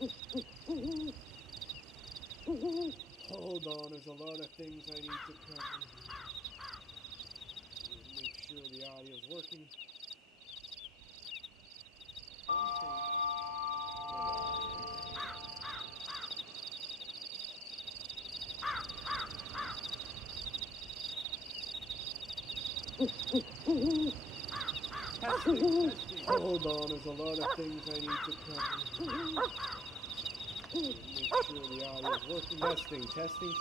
Hold on, there's a lot of things I need to cover. Make sure the audio's working. Hold on, there's a lot of things I need to cover. Make sure the audio's working. Testing. Testing.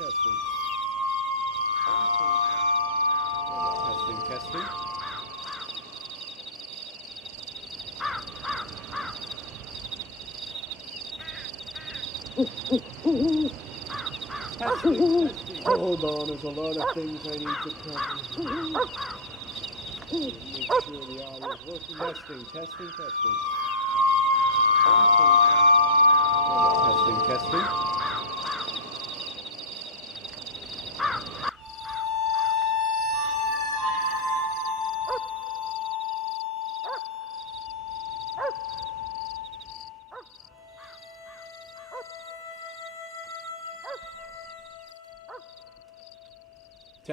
Hold on, there's a lot of things I need to cover. Make sure the audio's working. Testing.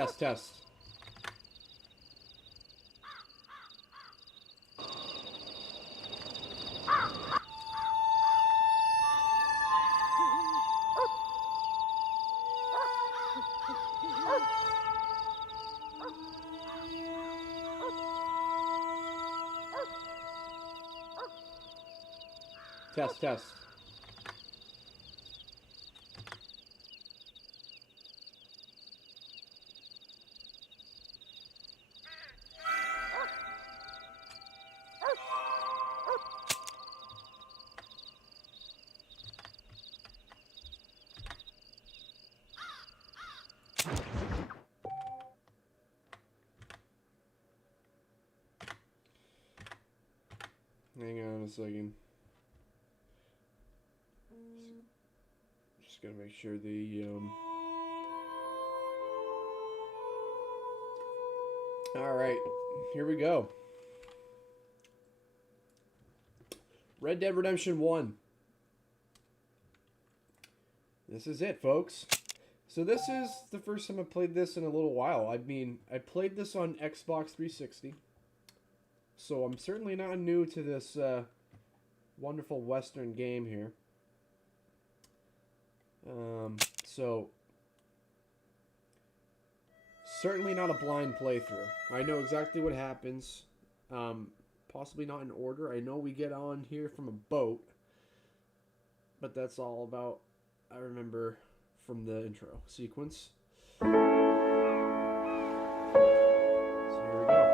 Test. Test. Hang on a second. Just gotta make sure the Alright, here we go. Red Dead Redemption 1. This is it, folks. So this is the first time I played this in a little while. I mean, I played this on Xbox 360. So I'm certainly not new to this wonderful Western game here. So certainly not a blind playthrough. I know exactly what happens. Possibly not in order. I know we get on here from a boat. But that's all about, I remember from the intro sequence. So here we go.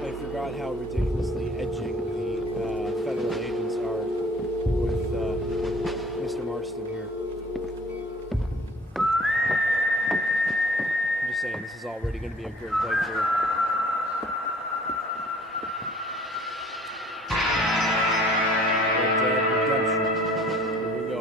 I forgot how ridiculously edging the federal agents are with Mr. Marston here. I'm just saying, this is already going to be a great playthrough. Redemption. Here we go.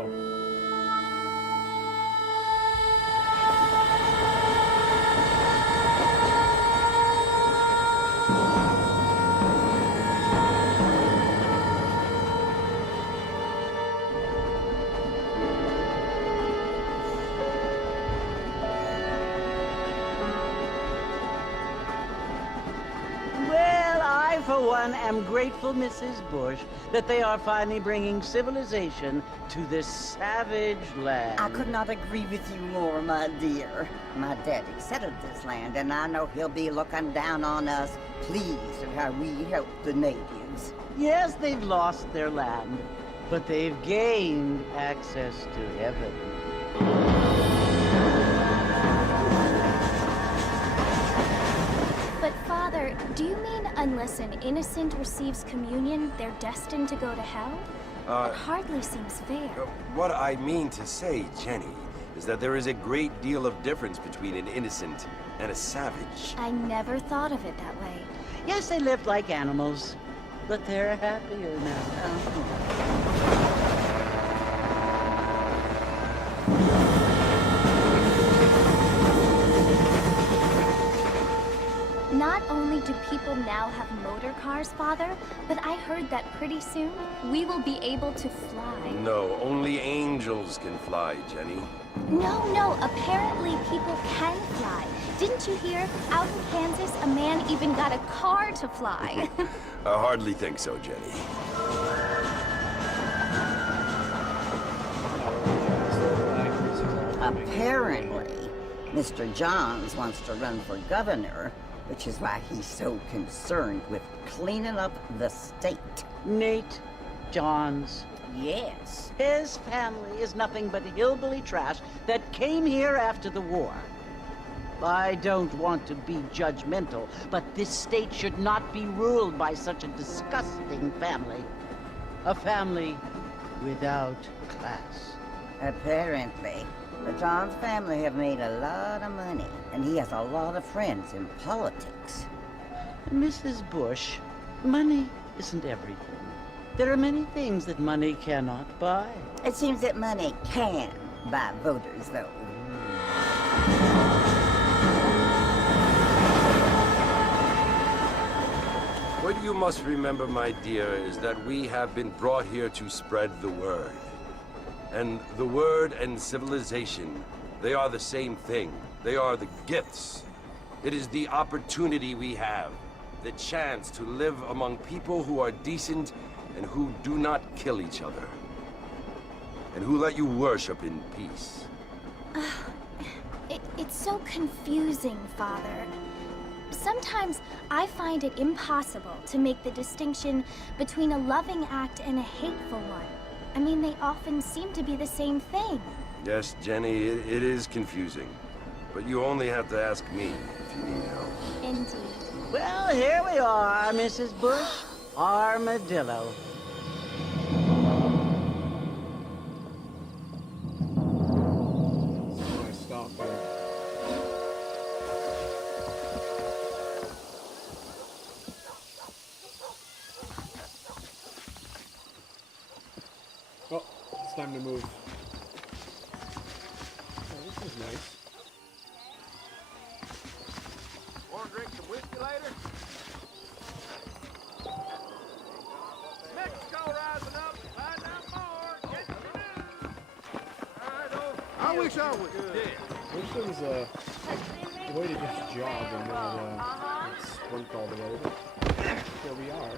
for one, am grateful, Mrs. Bush, that they are finally bringing civilization to this savage land. I could not agree with you more, my dear. My daddy settled this land, and I know he'll be looking down on us, pleased at how we help the natives. Yes, they've lost their land, but they've gained access to heaven. But Father, do you mean unless an innocent receives communion, they're destined to go to hell? It hardly seems fair. What I mean to say, Jenny, is that there is a great deal of difference between an innocent and a savage. I never thought of it that way. Yes, they lived like animals, but they're happier now. Not only do people now have motor cars, Father, but I heard that pretty soon we will be able to fly. No, only angels can fly, Jenny. No, apparently people can fly. Didn't you hear? Out in Kansas, a man even got a car to fly. I hardly think so, Jenny. Apparently, Mr. Johns wants to run for governor, which is why he's so concerned with cleaning up the state. Nate Johns. Yes. His family is nothing but hillbilly trash that came here after the war. I don't want to be judgmental, but this state should not be ruled by such a disgusting family. A family without class. Apparently. The Johns family have made a lot of money, and he has a lot of friends in politics. Mrs. Bush, money isn't everything. There are many things that money cannot buy. It seems that money can buy voters, though. What you must remember, my dear, is that we have been brought here to spread the word. And the word and civilization, they are the same thing. They are the gifts. It is the opportunity we have, the chance to live among people who are decent and who do not kill each other, and who let you worship in peace. It's so confusing, Father. Sometimes I find it impossible to make the distinction between a loving act and a hateful one. I mean, they often seem to be the same thing. Yes, Jenny, it is confusing. But you only have to ask me if you need help. Indeed. Well, here we are, Mrs. Bush. Armadillo. I stop there. Oh, it's time to move. Oh, this is nice. Want to drink some whiskey later? Mexico rising up. Find out more. Get the news. I wish I was dead. Wish there was a way to just jog and not sprint all the way. But here we are.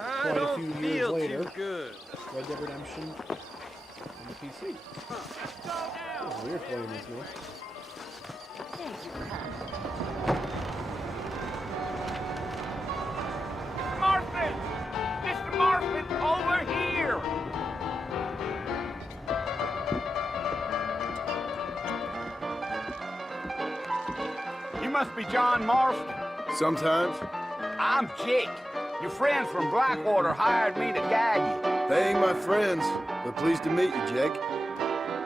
I Quite a don't few feel years later. too good. Red Dead Redemption on the PC. It's weird playing this, man. Marfin! Mr. Marfin, over here! You must be John Marston. Sometimes. I'm Jake. Your friends from Blackwater hired me to guide you. They ain't my friends, but pleased to meet you, Jake.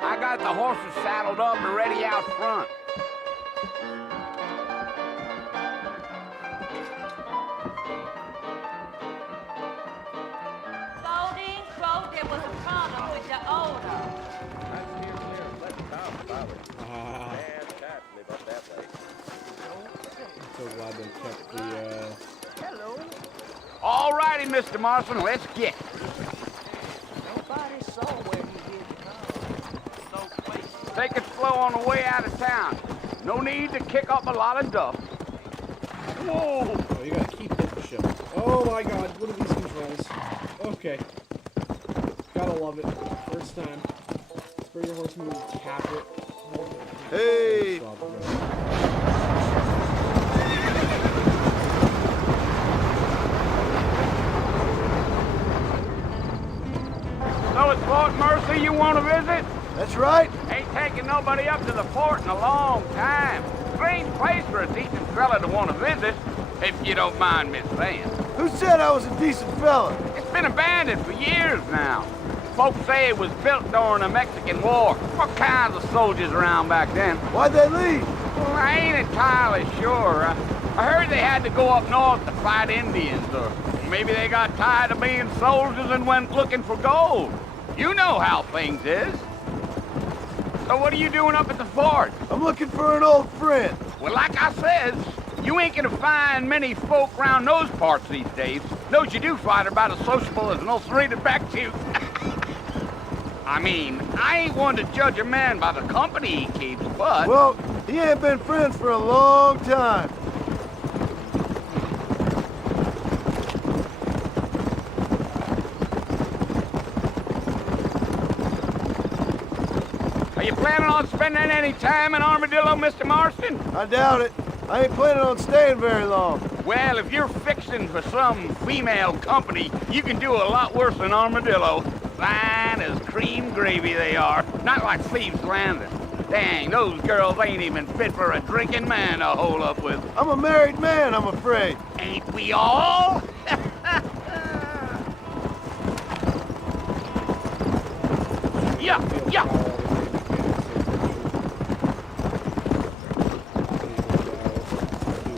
I got the horses saddled up and ready out front. Loading, quote, there was a problem with the owner. I'm so glad they kept the, All righty, Mr. Marston, let's get. Nobody saw where he did come. Take it slow on the way out of town. No need to kick up a lot of duff. Whoa! oh, you gotta keep Oh my god, what are these controls? Okay. Gotta love it. First time. Bring your horse move, tap it. Hey! So it's Fort Mercy you want to visit? That's right. Ain't taking nobody up to the fort in a long time. Strange place for a decent fella to want to visit, if you don't mind me saying. Who said I was a decent fella? It's been abandoned for years now. Folks say it was built during the Mexican War. What kinds of soldiers around back then? Why'd they leave? Well, I ain't entirely sure. I heard they had to go up north to fight Indians, or maybe they got tired of being soldiers and went looking for gold. You know how things is. So what are you doing up at the fort? I'm looking for an old friend. Well, like I said, you ain't gonna find many folk around those parts these days. Those you do find are about as sociable as an old serrated back tooth. I mean, I ain't one to judge a man by the company he keeps, but... Well, he ain't been friends for a long time. Are you planning on spending any time in Armadillo, Mr. Marston? I doubt it. I ain't planning on staying very long. Well, if you're fixing for some female company, you can do a lot worse than Armadillo. Fine as cream gravy they are. Not like Thieves' Landing. Dang, those girls ain't even fit for a drinking man to hole up with. I'm a married man, I'm afraid. Ain't we all? Yeah.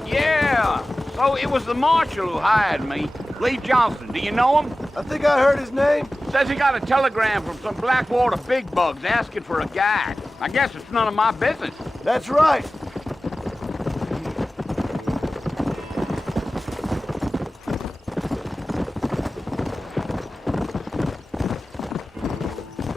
Yeah, so it was the marshal who hired me. Lee Johnson, do you know him? I think I heard his name. Says he got a telegram from some Blackwater big bugs asking for a guide. I guess it's none of my business. That's right.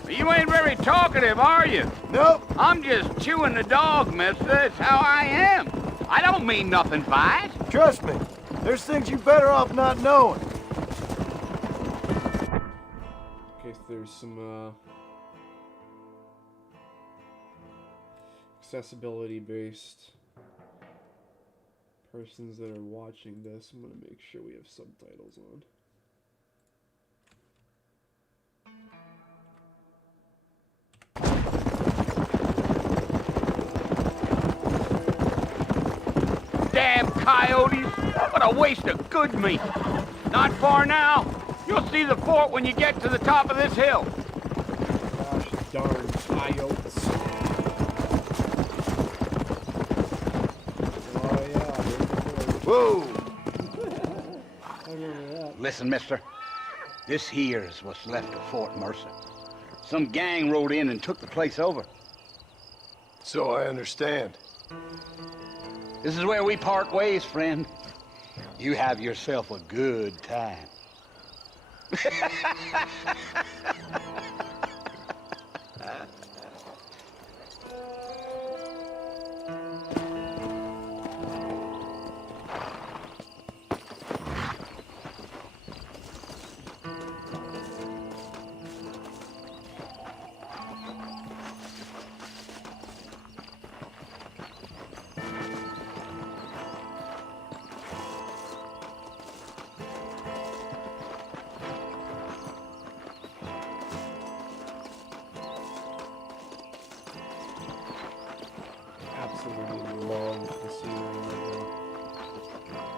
You ain't very talkative, are you? Nope. I'm just chewing the dog, mister. It's how I am. I don't mean nothing by it. Trust me. There's things you better off not knowing. Okay, so there's some accessibility based persons that are watching this. I'm gonna make sure we have subtitles on. Damn coyotes! What a waste of good meat. Not far now. You'll see the fort when you get to the top of this hill. Gosh darn coyotes. Oh yeah. Whoa. I remember that. Listen, mister. This here's what's left of Fort Mercer. Some gang rode in and took the place over. So I understand. This is where we part ways, friend. You have yourself a good time. Absolutely love the scenery.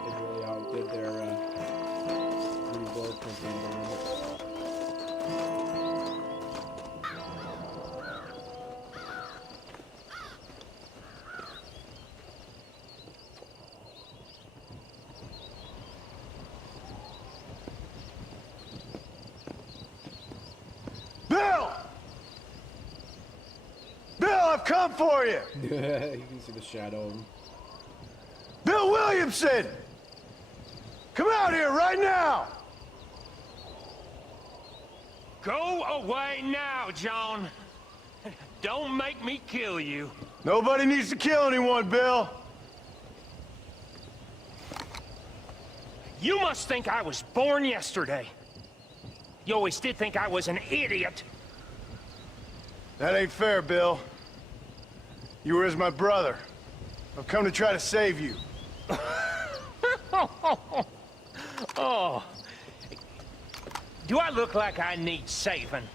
They really outdid their rework of the Bill! Bill, I've come for you! You can see the shadow of him. Bill Williamson! Come out here right now! Go away now, John. Don't make me kill you. Nobody needs to kill anyone, Bill. You must think I was born yesterday. You always did think I was an idiot. That ain't fair, Bill. You were as my brother. I've come to try to save you. Oh. Do I look like I need saving?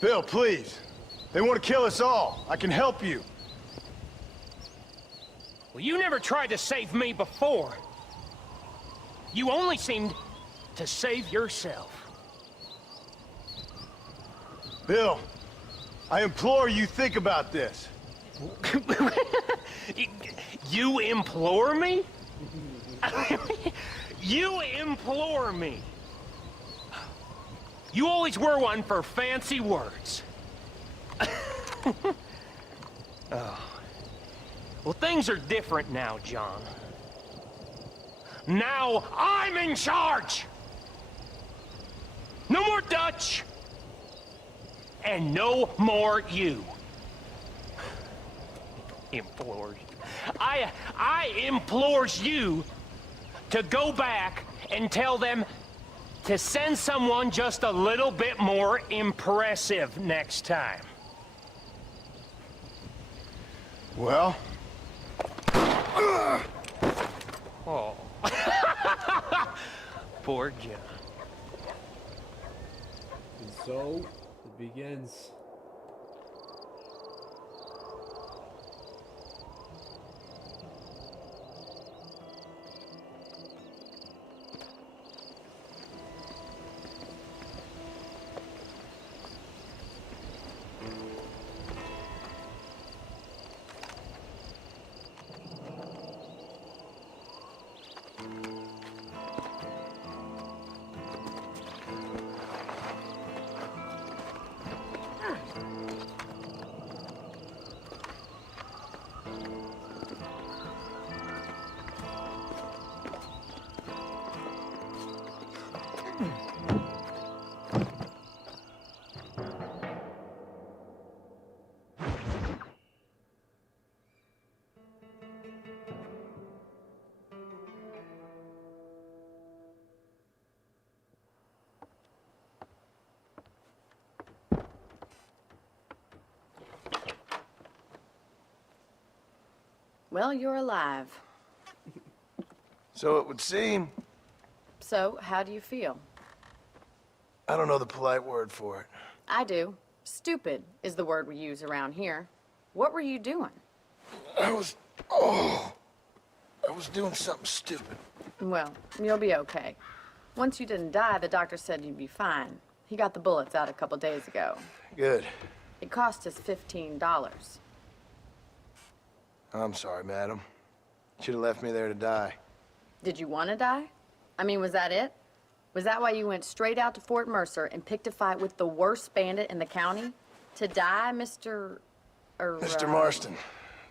Bill, please. They want to kill us all. I can help you. Well, you never tried to save me before. You only seemed to save yourself. Bill, I implore you think about this. You implore me? You implore me. You always were one for fancy words. Oh. Well, things are different now, John. Now I'm in charge! No more Dutch! And no more you. Implores you. I implores you to go back and tell them to send someone just a little bit more impressive next time. Well? Oh. Poor John. And so it begins. Well, you're alive. So it would seem. So, how do you feel? I don't know the polite word for it. I do. Stupid is the word we use around here. What were you doing? I was doing something stupid. Well, you'll be okay. Once you didn't die, the doctor said you'd be fine. He got the bullets out a couple days ago. Good. It cost us $15. I'm sorry, madam. Should have left me there to die. Did you want to die? I mean, was that it? Was that why you went straight out to Fort Mercer and picked a fight with the worst bandit in the county? To die, Mr. Mr. Marston.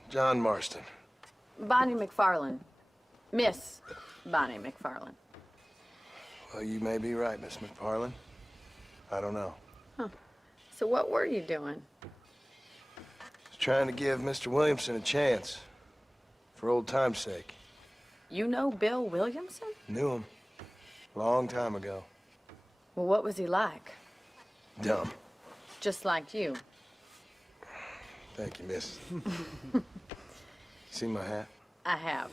John Marston. Bonnie McFarland. Miss Bonnie McFarland. Well, you may be right, Miss McFarland. I don't know. Huh. So what were you doing? Just trying to give Mr. Williamson a chance. For old time's sake. You know Bill Williamson? Knew him. Long time ago. Well, what was he like? Dumb. Just like you. Thank you, miss. See my hat? I have.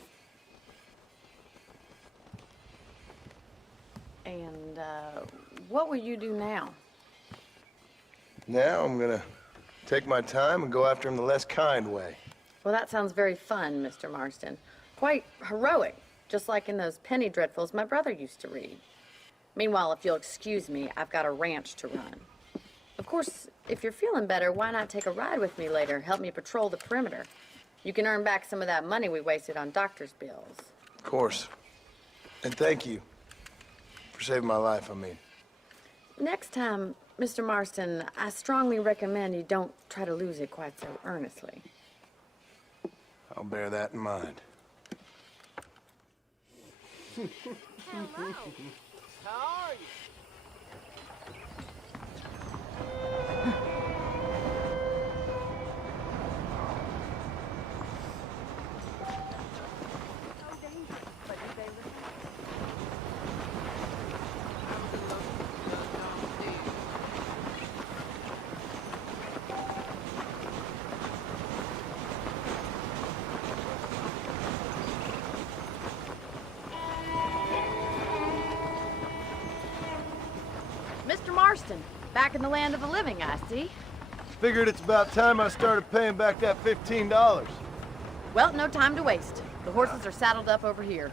And, what will you do now? Now I'm gonna take my time and go after him the less kind way. Well, that sounds very fun, Mr. Marston. Quite heroic, just like in those penny dreadfuls my brother used to read. Meanwhile, if you'll excuse me, I've got a ranch to run. Of course, if you're feeling better, why not take a ride with me later? Help me patrol the perimeter. You can earn back some of that money we wasted on doctor's bills. Of course. And thank you for saving my life, I mean. Next time, Mr. Marston, I strongly recommend you don't try to lose it quite so earnestly. I'll bear that in mind. Hello. How are you? Mr. Marston, back in the land of the living, I see. Figured it's about time I started paying back that $15. Well, no time to waste. The horses are saddled up over here.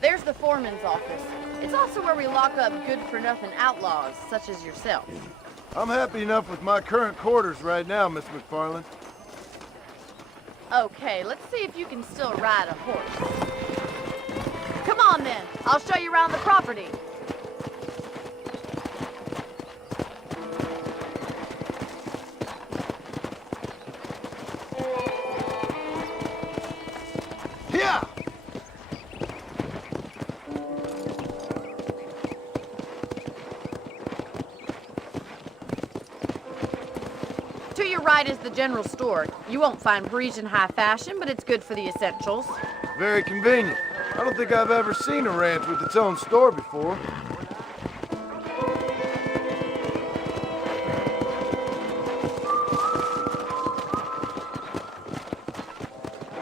There's the foreman's office. It's also where we lock up good-for-nothing outlaws, such as yourself. I'm happy enough with my current quarters right now, Miss McFarland. Okay, let's see if you can still ride a horse. Come on then, I'll show you around the property. Yeah! To your right is the general store. You won't find Parisian high fashion, but it's good for the essentials. Very convenient. I don't think I've ever seen a ranch with its own store before.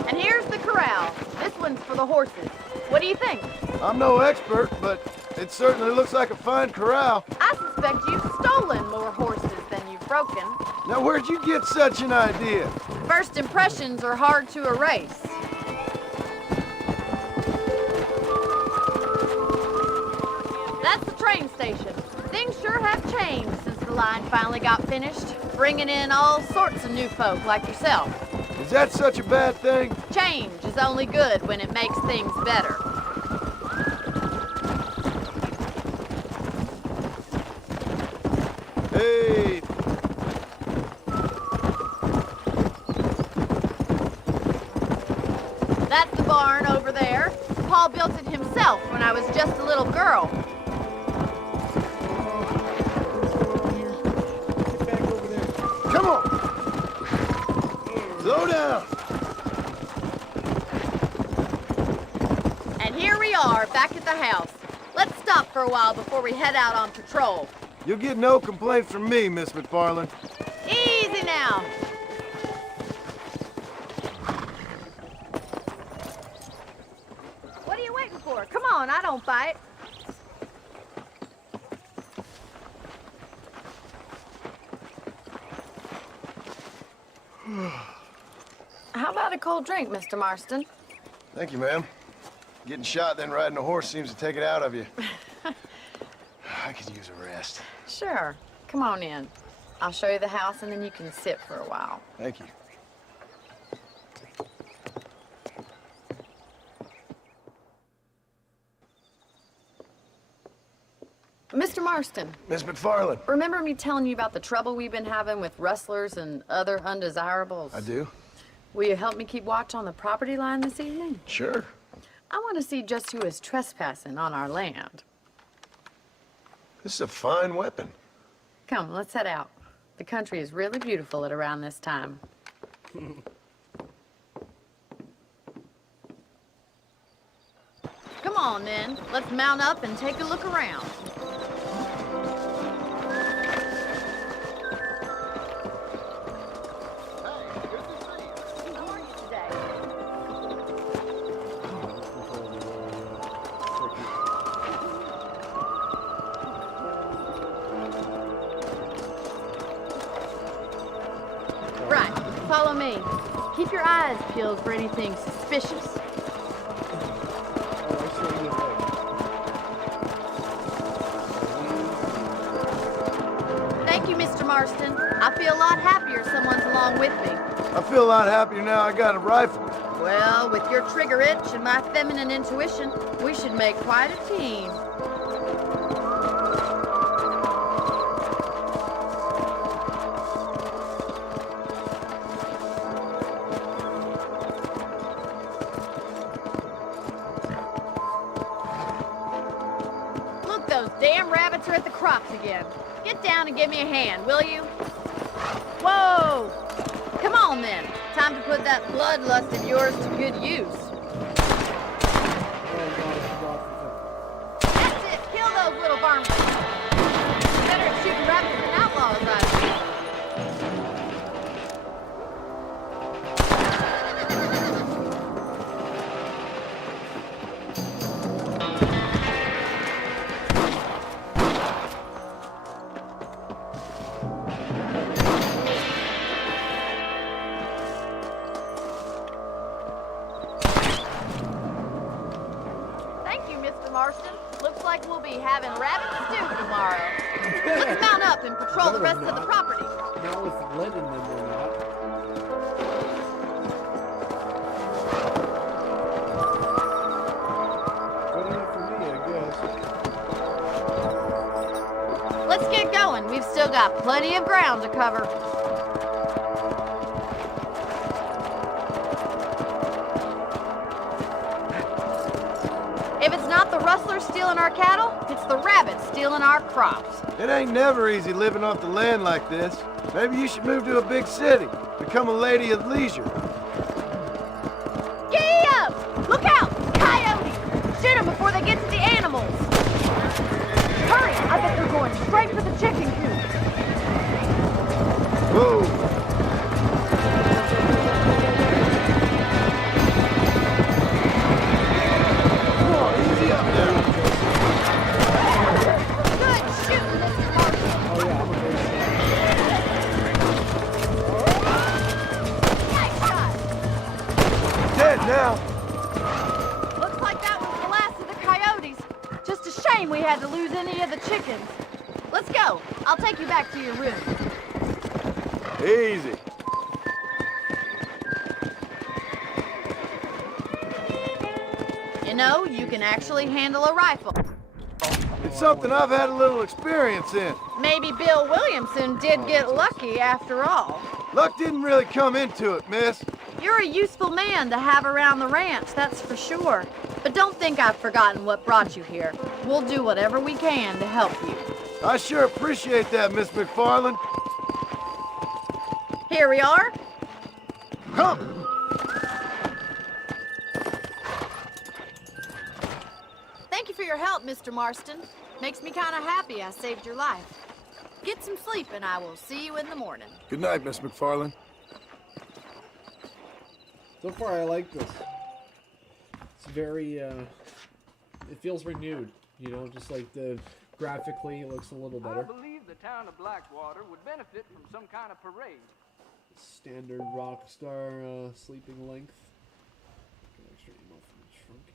And here's the corral. This one's for the horses. What do you think? I'm no expert, but it certainly looks like a fine corral. I suspect you've stolen more horses than you've broken. Now, where'd you get such an idea? First impressions are hard to erase. That's the train station. Things sure have changed since the line finally got finished, bringing in all sorts of new folk like yourself. Is that such a bad thing? Change is only good when it makes things better. Hey! That's the barn over there. Paul built it himself when I was just a little girl. Get back over there. Come on! Slow down! And here we are, back at the house. Let's stop for a while before we head out on patrol. You'll get no complaints from me, Miss McFarland. Easy now. What are you waiting for? Come on, I don't bite. How about a cold drink, Mr. Marston? Thank you, ma'am. Getting shot, then riding a horse seems to take it out of you. I could use a rest. Sure. Come on in. I'll show you the house and then you can sit for a while. Thank you. Mr. Marston, Miss McFarland. remember me telling you about the trouble we've been having with rustlers and other undesirables? I do? Will you help me keep watch on the property line this evening? Sure. I want to see just who is trespassing on our land. This is a fine weapon. Come, let's head out. The country is really beautiful at around this time. Come on, then. Let's mount up and take a look around. How are you today? Right, follow me. Keep your eyes peeled for anything suspicious. Oh, I see what you like. Thank you, Mr. Marston. I feel a lot happier someone's along with me. I feel a lot happier now I got a rifle. Well, with your trigger itch and my feminine intuition, we should make quite a team. Look, those damn rabbits are at the crops again. Get down and give me a hand, will you? Whoa! Come on, then. Time to put that bloodlust of yours to good use. Oh, God, I forgot. That's it. Mr. Marston. Looks like we'll be having rabbit stew tomorrow. Let's mount up and patrol the rest of the property. Not with lead in them or not. Good enough for me, I guess. Let's get going. We've still got plenty of ground to cover. If it's not the rustlers stealing our cattle, it's the rabbits stealing our crops. It ain't never easy living off the land like this. Maybe you should move to a big city. Become a lady of leisure. Giddy up! Look out! Coyotes! Shoot them before they get to the animals. Hurry! I bet they're going straight for the chicken coop. Whoa! Good shooting, Mr. Marston. Nice shot. Dead now. Looks like that was the last of the coyotes. Just a shame we had to lose any of the chickens. Let's go. I'll take you back to your room. Easy. You know, you can actually handle a rifle. It's something I've had a little experience in. Maybe Bill Williamson did get lucky after all. Luck didn't really come into it, miss. You're a useful man to have around the ranch, that's for sure. But don't think I've forgotten what brought you here. We'll do whatever we can to help you. I sure appreciate that, Miss McFarland. Here we are. Come! Thank you for your help, Mr. Marston. Makes me kind of happy I saved your life. Get some sleep and I will see you in the morning. Good night, Miss McFarland. So far, I like this. It's very, it feels renewed. You know, just like graphically, it looks a little better. I believe the town of Blackwater would benefit from some kind of parade. Standard Rockstar sleeping length. Get extra ammo from the trunk.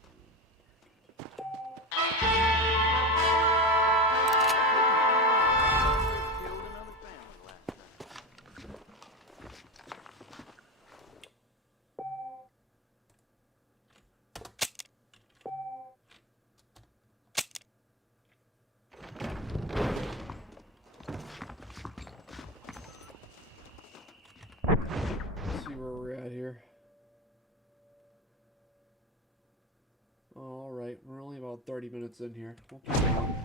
Let's see where we're at here. Alright, we're only about 30 minutes in here. We'll keep going.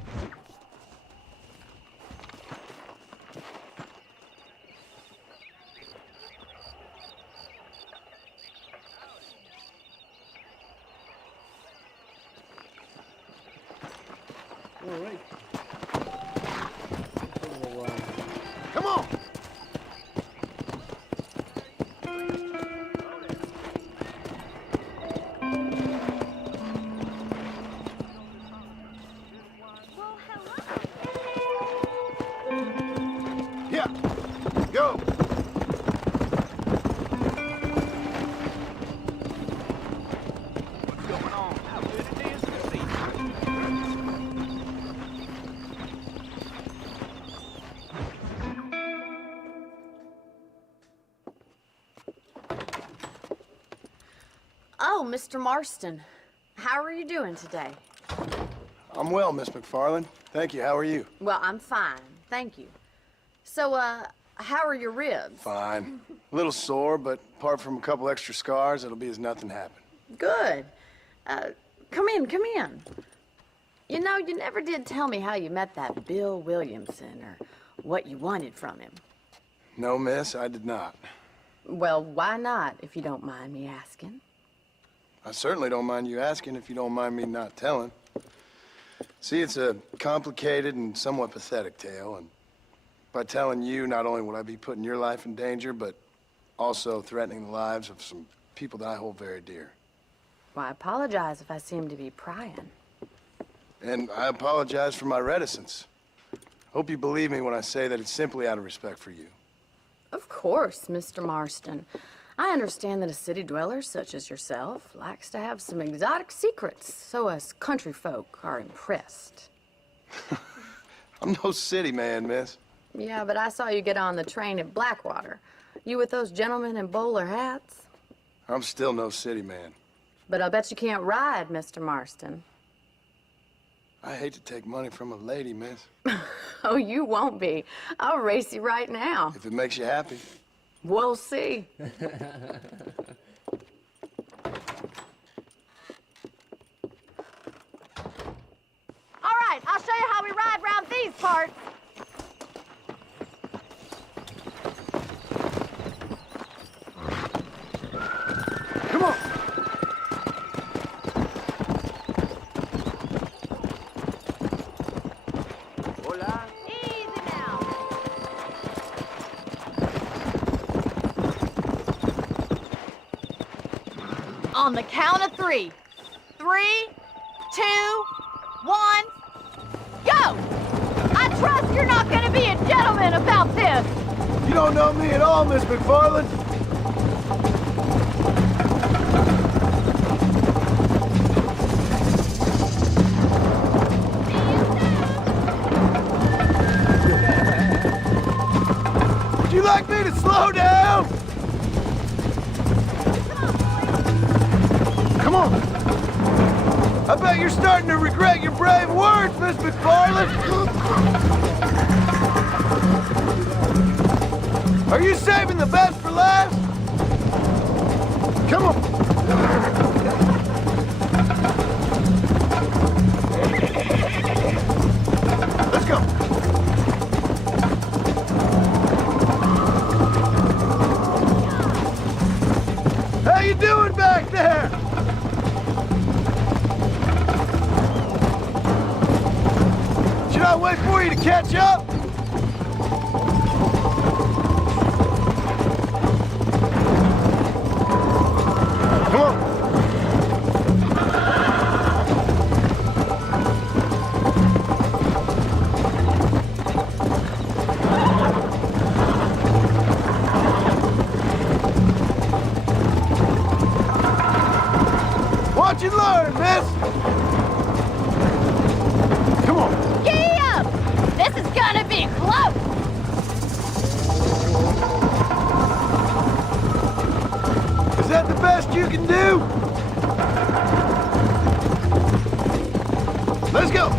Alright. Come on! Yeah, go! What's going on? How good it is to see you. Oh, Mr. Marston. How are you doing today? I'm well, Miss McFarland. Thank you. How are you? Well, I'm fine. Thank you. So, how are your ribs? Fine. A little sore, but apart from a couple extra scars, it'll be as nothing happened. Good. Come in, come in. You know, you never did tell me how you met that Bill Williamson or what you wanted from him. No, miss, I did not. Well, why not, if you don't mind me asking? I certainly don't mind you asking if you don't mind me not telling. See, it's a complicated and somewhat pathetic tale, and by telling you, not only would I be putting your life in danger, but also threatening the lives of some people that I hold very dear. Well, I apologize if I seem to be prying. And I apologize for my reticence. Hope you believe me when I say that it's simply out of respect for you. Of course, Mr. Marston. I understand that a city dweller such as yourself likes to have some exotic secrets, so us country folk are impressed. I'm no city man, miss. Yeah, but I saw you get on the train at Blackwater. You with those gentlemen in bowler hats? I'm still no city man. But I'll bet you can't ride, Mr. Marston. I hate to take money from a lady, miss. Oh, you won't be. I'll race you right now. If it makes you happy. We'll see. All right, I'll show you how we ride round these parts. Come on. Hola. Easy now. On the count of 3. 3, 2, 1, go! I trust you're not gonna be a gentleman about this. You don't know me at all, Miss McFarland. Would you like me to slow down? Come on. I bet you're starting to regret your brave words, Miss McFarland. Are you saving the best for last? Come on. Let's go. How you doing back there? Should I wait for you to catch up? Come on. Watch and learn, miss. Come on. Giddy up! This is gonna be close. Is that the best you can do? Let's go.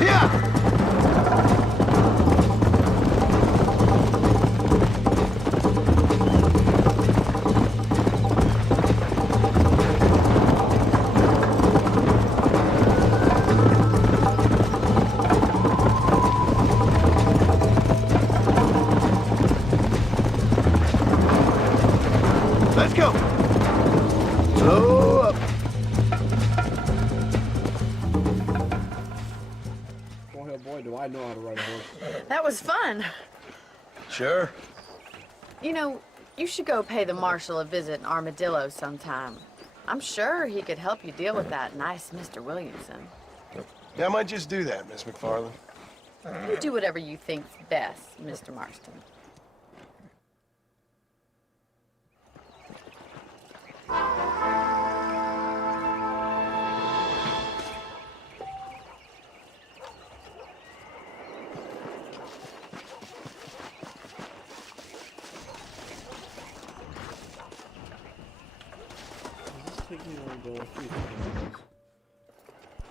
Yeah. Let's go. Slow up. Boy, oh boy, do I know how to ride a horse. That was fun. Sure. You know, you should go pay the marshal a visit in Armadillo sometime. I'm sure he could help you deal with that nice Mr. Williamson. Yeah, I might just do that, Miss McFarland. You do whatever you think's best, Mr. Marston.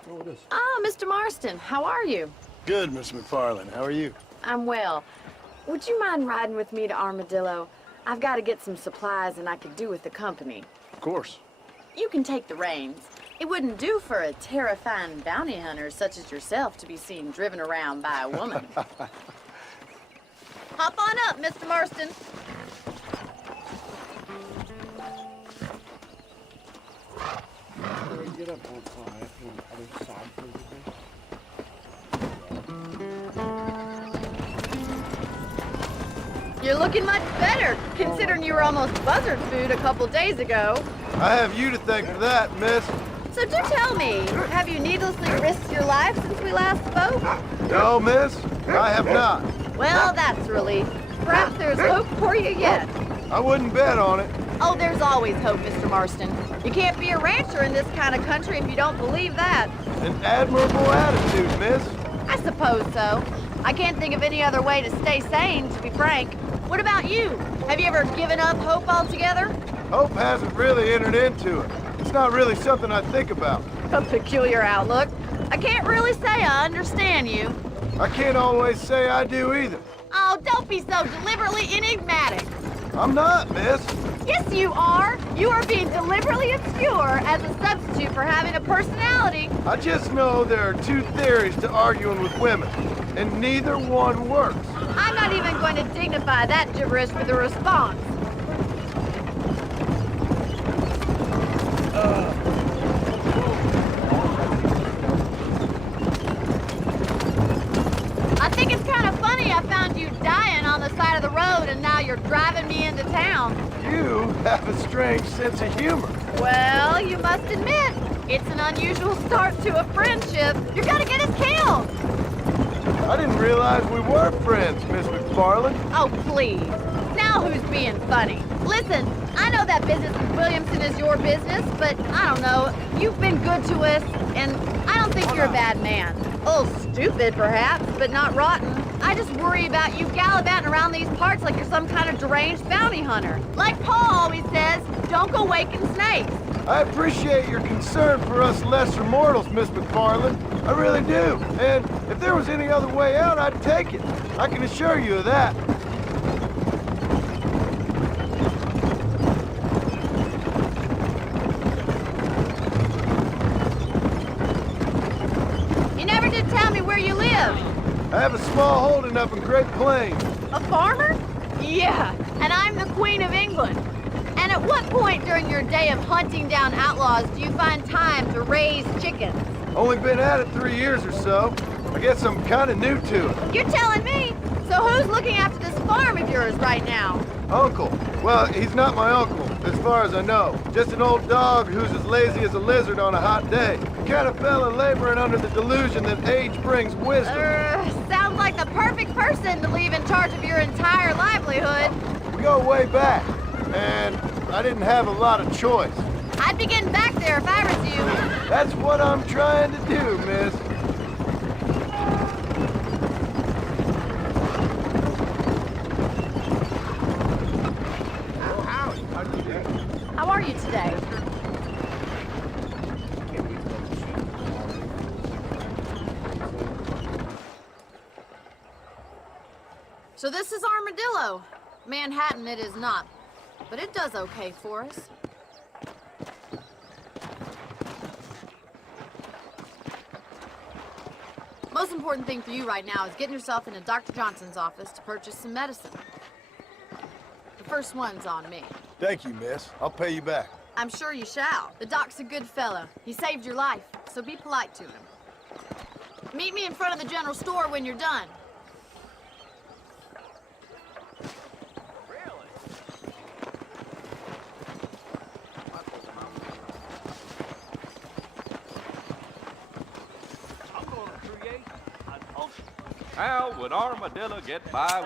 Oh, it is. Ah, Mr. Marston, how are you? Good, Miss McFarland. How are you? I'm well. Would you mind riding with me to Armadillo? I've got to get some supplies and I could do with the company. Of course. You can take the reins. It wouldn't do for a terrifying bounty hunter such as yourself to be seen driven around by a woman. Hop on up, Mr. Marston. Where do we get up on I have to go on the other side for everything? You're looking much better, considering you were almost buzzard food a couple days ago. I have you to thank for that, miss. So do tell me, have you needlessly risked your life since we last spoke? No, miss, I have not. Well, that's a relief. Perhaps there's hope for you yet. I wouldn't bet on it. Oh, there's always hope, Mr. Marston. You can't be a rancher in this kind of country if you don't believe that. An admirable attitude, miss. I suppose so. I can't think of any other way to stay sane, to be frank. What about you? Have you ever given up hope altogether? Hope hasn't really entered into it. It's not really something I think about. A peculiar outlook. I can't really say I understand you. I can't always say I do either. Oh, don't be so deliberately enigmatic. I'm not, miss. Yes, you are. You are being deliberately obscure as a substitute for having a personality. I just know there are two theories to arguing with women, and neither one works. I'm not even going to dignify that gibberish with a response. I think it's kind of funny I found you dying on the side of the road and now you're driving me into town. You have a strange sense of humor. Well, you must admit, it's an unusual start to a friendship. You're gonna get us killed. I didn't realize we were friends, Miss McFarland. Oh, please. Now who's being funny? Listen, I know that business with Williamson is your business, but I don't know. You've been good to us, and I don't think you're a bad man. A little stupid, perhaps, but not rotten. I just worry about you gallivanting around these parts like you're some kind of deranged bounty hunter. Like Paul always says, don't go waking snakes. I appreciate your concern for us lesser mortals, Miss McFarland. I really do. And if there was any other way out, I'd take it. I can assure you of that. You never did tell me where you live. I have a small holding up in Great Plains. A farmer? Yeah, and I'm the Queen of England. And at what point during your day of hunting down outlaws do you find time to raise chickens? Only been at it 3 years or so. I guess I'm kind of new to it. You're telling me? So who's looking after this farm of yours right now? Uncle. Well, he's not my uncle, as far as I know. Just an old dog who's as lazy as a lizard on a hot day. The kind of fella laboring under the delusion that age brings wisdom. Sounds like the perfect person to leave in charge of your entire livelihood. We go way back, and I didn't have a lot of choice. I'd be getting back there if I was you. That's what I'm trying to do, miss. How are you today? So this is Armadillo. Manhattan it is not, but it does okay for us. Most important thing for you right now is getting yourself into Dr. Johnson's office to purchase some medicine. The first one's on me. Thank you, miss. I'll pay you back. I'm sure you shall. The doc's a good fellow. He saved your life, so be polite to him. Meet me in front of the general store when you're done. How would Armadillo get by?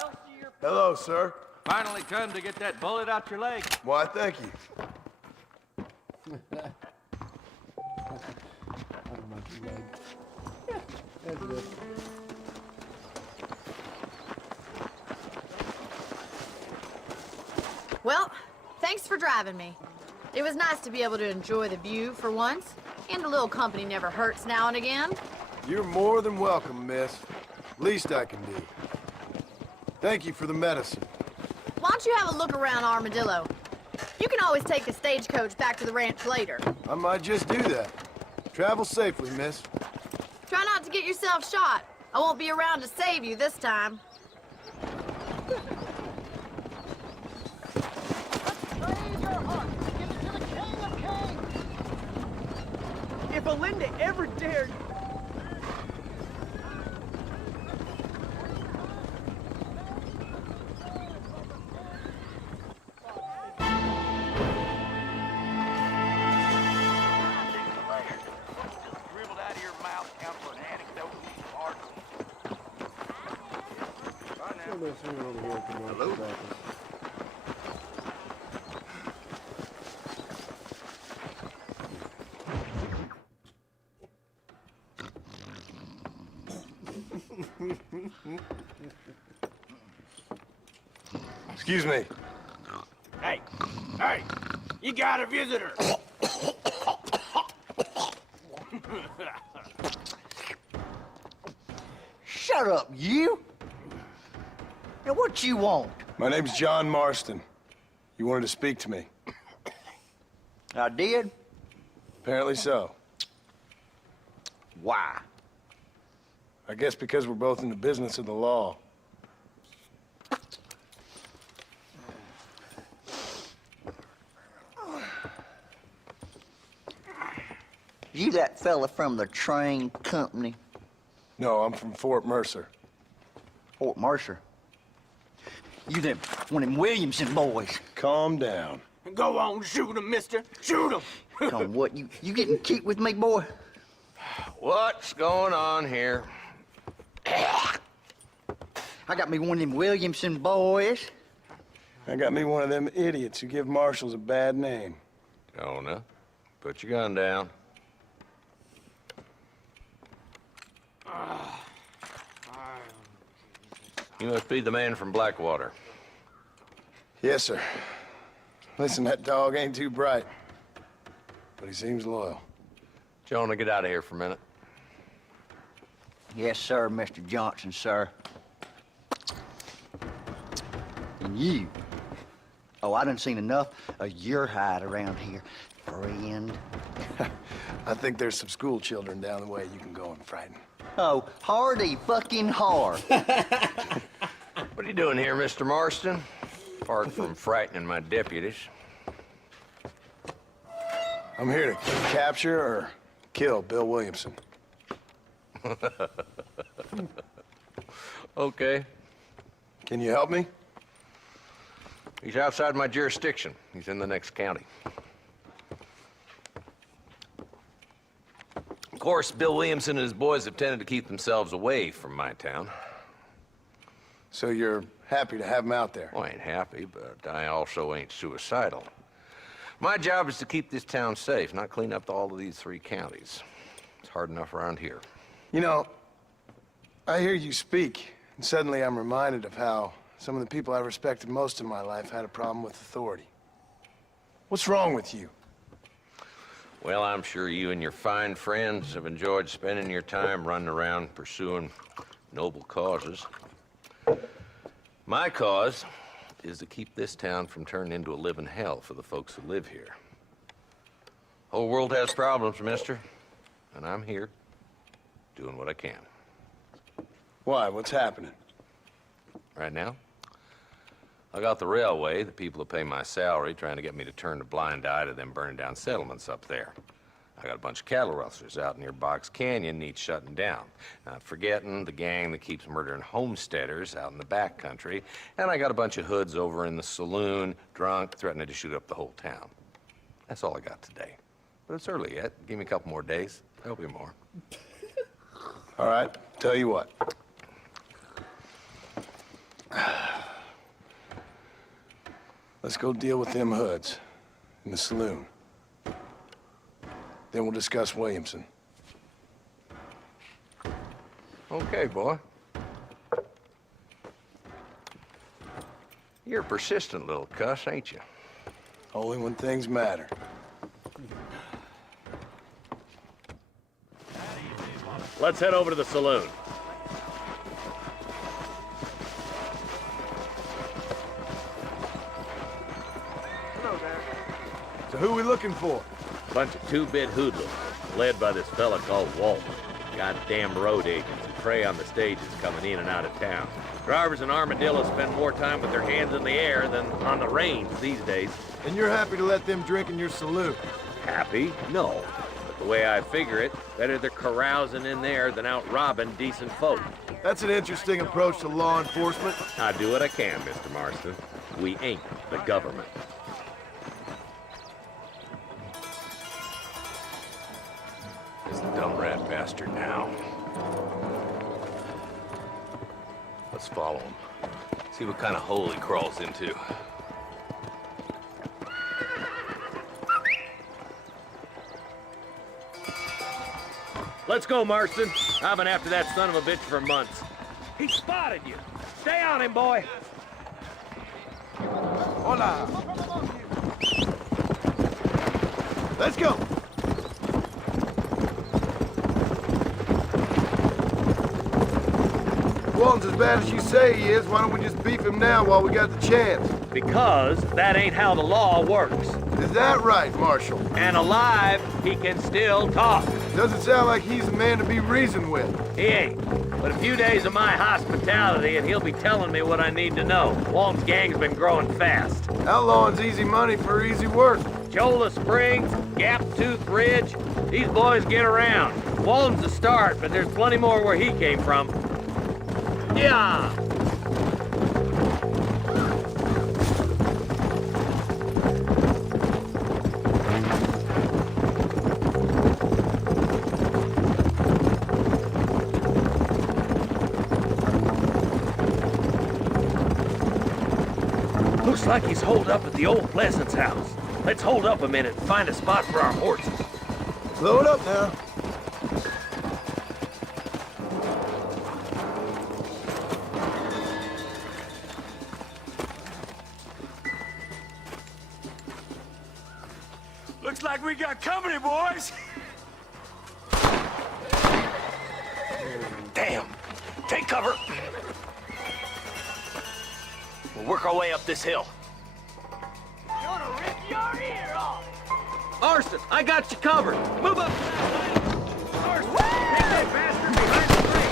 Hello, sir. Finally come to get that bullet out your leg. Why, thank you. Well, thanks for driving me. It was nice to be able to enjoy the view for once, and a little company never hurts now and again. You're more than welcome, miss. Least I can do. Thank you for the medicine. Why don't you have a look around Armadillo? You can always take the stagecoach back to the ranch later. I might just do that. Travel safely, miss. Try not to get yourself shot. I won't be around to save you this time. If Belinda ever dared... Oh, there's someone over here at the marshal's office. Excuse me. Hey, hey, you got a visitor. Shut up, you! Now, what you want? My name's John Marston. You wanted to speak to me. I did? Apparently so. Why? I guess because we're both in the business of the law. You that fella from the train company? No, I'm from Fort Mercer. Fort Mercer? You them one of them Williamson boys. Calm down. Go on, shoot him, mister. Shoot him. Come on, what, you getting keep with me, boy? What's going on here? I got me one of them Williamson boys. I got me one of them idiots who give marshals a bad name. Jonah, put your gun down. You must be the man from Blackwater. Yes, sir. Listen, that dog ain't too bright, but he seems loyal. Jonah, get out of here for a minute. Yes, sir, Mr. Johnson, sir. And you. Oh, I done seen enough of your hide around here, friend. I think there's some school children down the way you can go and frighten. Oh, hardy fucking hard. What are you doing here, Mr. Marston? Apart from frightening my deputies. I'm here to capture or kill Bill Williamson. Okay. Can you help me? He's outside my jurisdiction. He's in the next county. Of course, Bill Williamson and his boys have tended to keep themselves away from my town. So you're happy to have him out there? Well, I ain't happy, but I also ain't suicidal. My job is to keep this town safe, not clean up all of these 3 counties. It's hard enough around here. You know, I hear you speak, and suddenly I'm reminded of how some of the people I respected most in my life had a problem with authority. What's wrong with you? Well, I'm sure you and your fine friends have enjoyed spending your time running around pursuing noble causes. My cause is to keep this town from turning into a living hell for the folks who live here. Whole world has problems, mister, and I'm here doing what I can. Why? What's happening? Right now, I got the railway, the people who pay my salary, trying to get me to turn a blind eye to them burning down settlements up there. I got a bunch of cattle rustlers out near Box Canyon needs shutting down. Not forgetting the gang that keeps murdering homesteaders out in the back country. And I got a bunch of hoods over in the saloon, drunk, threatening to shoot up the whole town. That's all I got today. But it's early yet. Give me a couple more days. There'll be more. All right, tell you what. Let's go deal with them hoods in the saloon. Then we'll discuss Williamson. Okay, boy. You're a persistent little cuss, ain't you? Only when things matter. Let's head over to the saloon. Hello there. So who are we looking for? Bunch of two-bit hoodlums, led by this fella called Walton. Goddamn road agents who prey on the stages coming in and out of town. Drivers in Armadillo spend more time with their hands in the air than on the reins these days. And you're happy to let them drink in your saloon? Happy? No. But the way I figure it, better they're carousing in there than out robbing decent folk. That's an interesting approach to law enforcement. I do what I can, Mr. Marston. We ain't the government. This dumb rat bastard now. Let's follow him. See what kind of hole he crawls into. Let's go, Marston. I've been after that son of a bitch for months. He spotted you. Stay on him, boy. Hola. Let's go. Walton's as bad as you say he is. Why don't we just beef him now while we got the chance? Because that ain't how the law works. Is that right, Marshal? And alive, he can still talk. Doesn't sound like he's a man to be reasoned with. He ain't. But a few days of my hospitality and he'll be telling me what I need to know. Walton's gang's been growing fast. Outlawing's easy money for easy work. Cholla Springs, Gap Tooth Ridge, these boys get around. Walton's the start, but there's plenty more where he came from. Yeah! Looks like he's holed up at the old Pleasance house. Let's hold up a minute and find a spot for our horses. Load up now. Looks like we got company, boys. Damn. Take cover. We'll work our way up this hill. Gonna rip your ear off. Marston, I got you covered. Move up. Marston, hit that bastard behind the tree.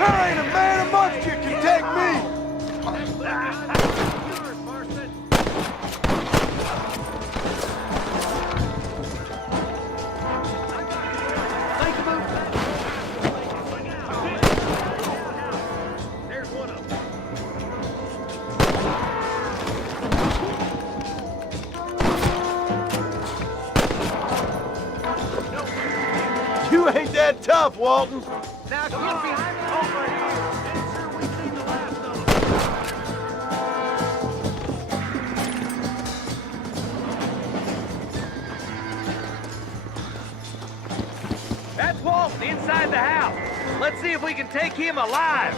There ain't a man amongst you can take me. You ain't that tough, Walton. Now get behind me over here. Make sure we see the last of them. That's Walton inside the house. Let's see if we can take him alive.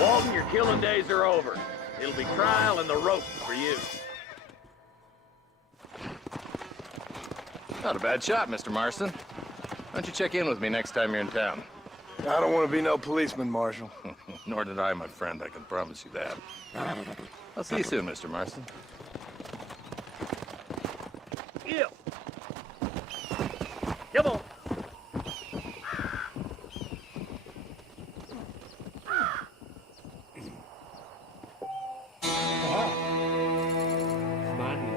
Walton, your killing days are over. It'll be trial and the rope for you. Not a bad shot, Mr. Marston. Why don't you check in with me next time you're in town? I don't want to be no policeman, Marshal. Nor did I, my friend. I can promise you that. I'll see you soon, Mr. Marston. Yeah. Come on. Money.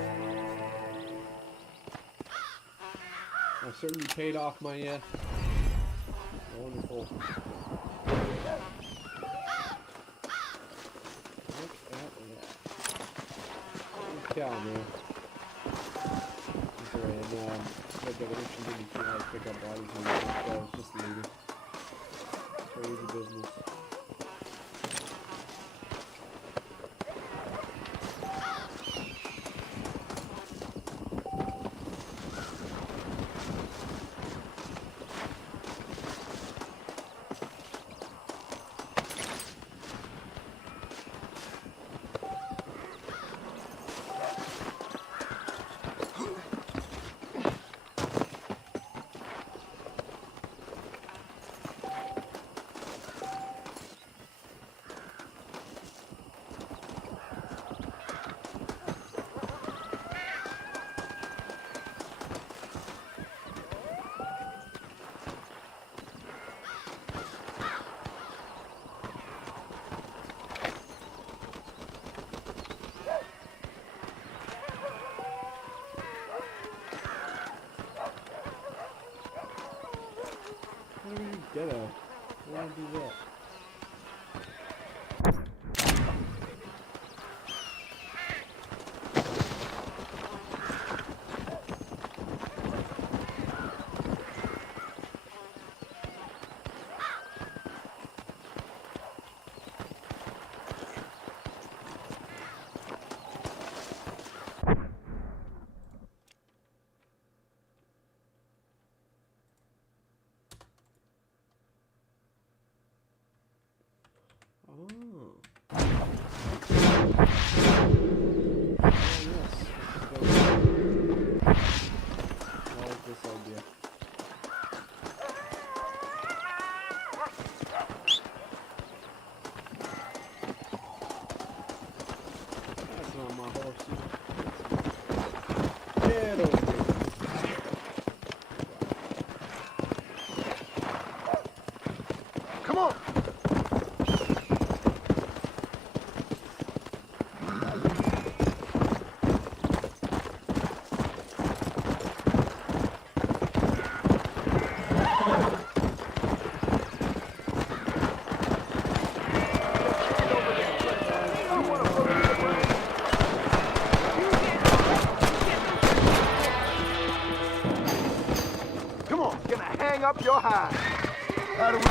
I certainly paid off my wonderful. Look at that. Holy cow, man. It's alright, and like the addiction didn't you can't like pick up bodies when you think that was just later. Crazy business. How do you get a? Why do that? Get over here. Come on. Come on, gonna hang up your hide. How do we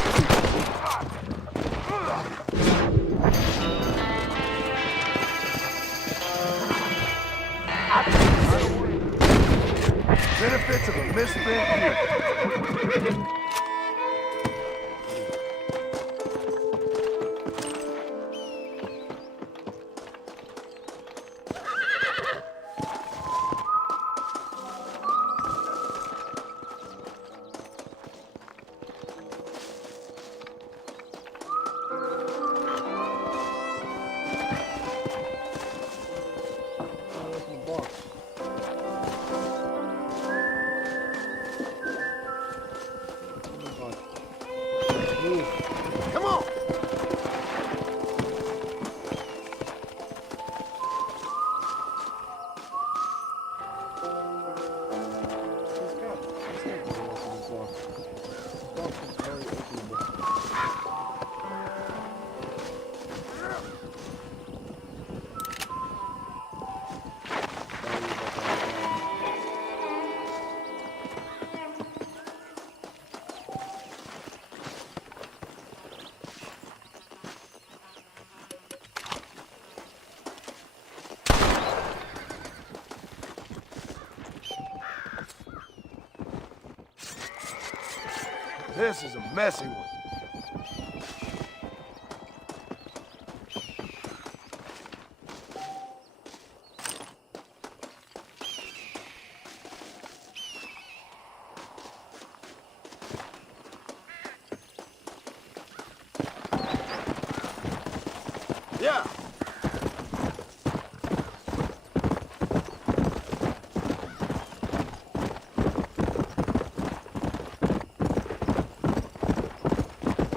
benefits of a misspent youth. Come on! This is a messy one. Yeah.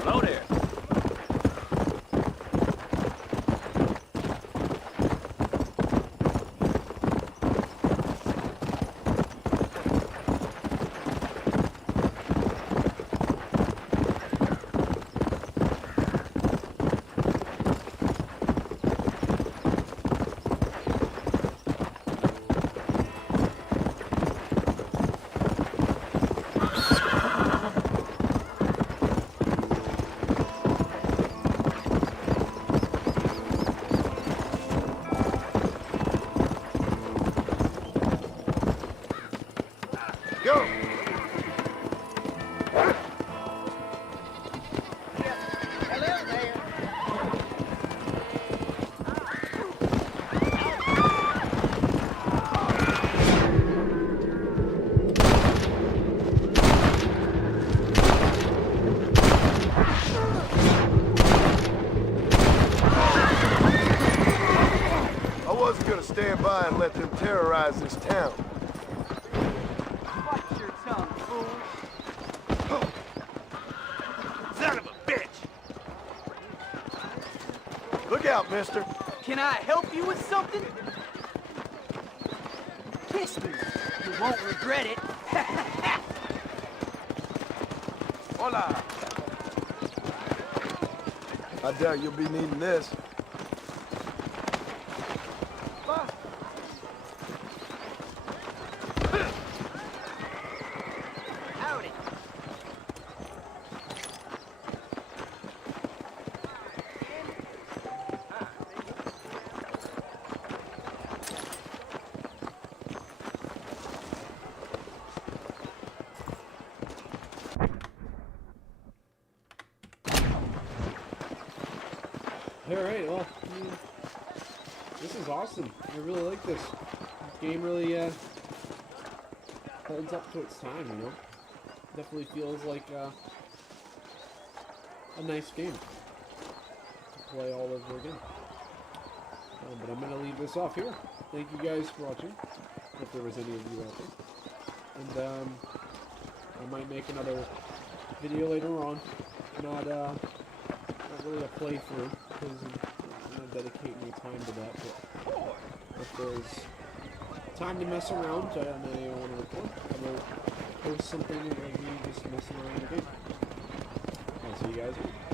Hello there. Go! I wasn't gonna stand by and let them terrorize this town. Watch your tongue, fool. Son of a bitch! Look out, mister. Can I help you with something? Kiss me. You won't regret it. Hola. I doubt you'll be needing this. Howdy. Alright, well, I mean, this is awesome. I really like this. This game really holds up to its time, you know? Definitely feels like a nice game to play all over again. But I'm going to leave this off here. Thank you guys for watching, if there was any of you out there. And I might make another video later on. Not really a playthrough, because I'm not dedicating any time to that. But if there's time to mess around and I want to record, I will post something of me just messing around again. I'll see you guys later.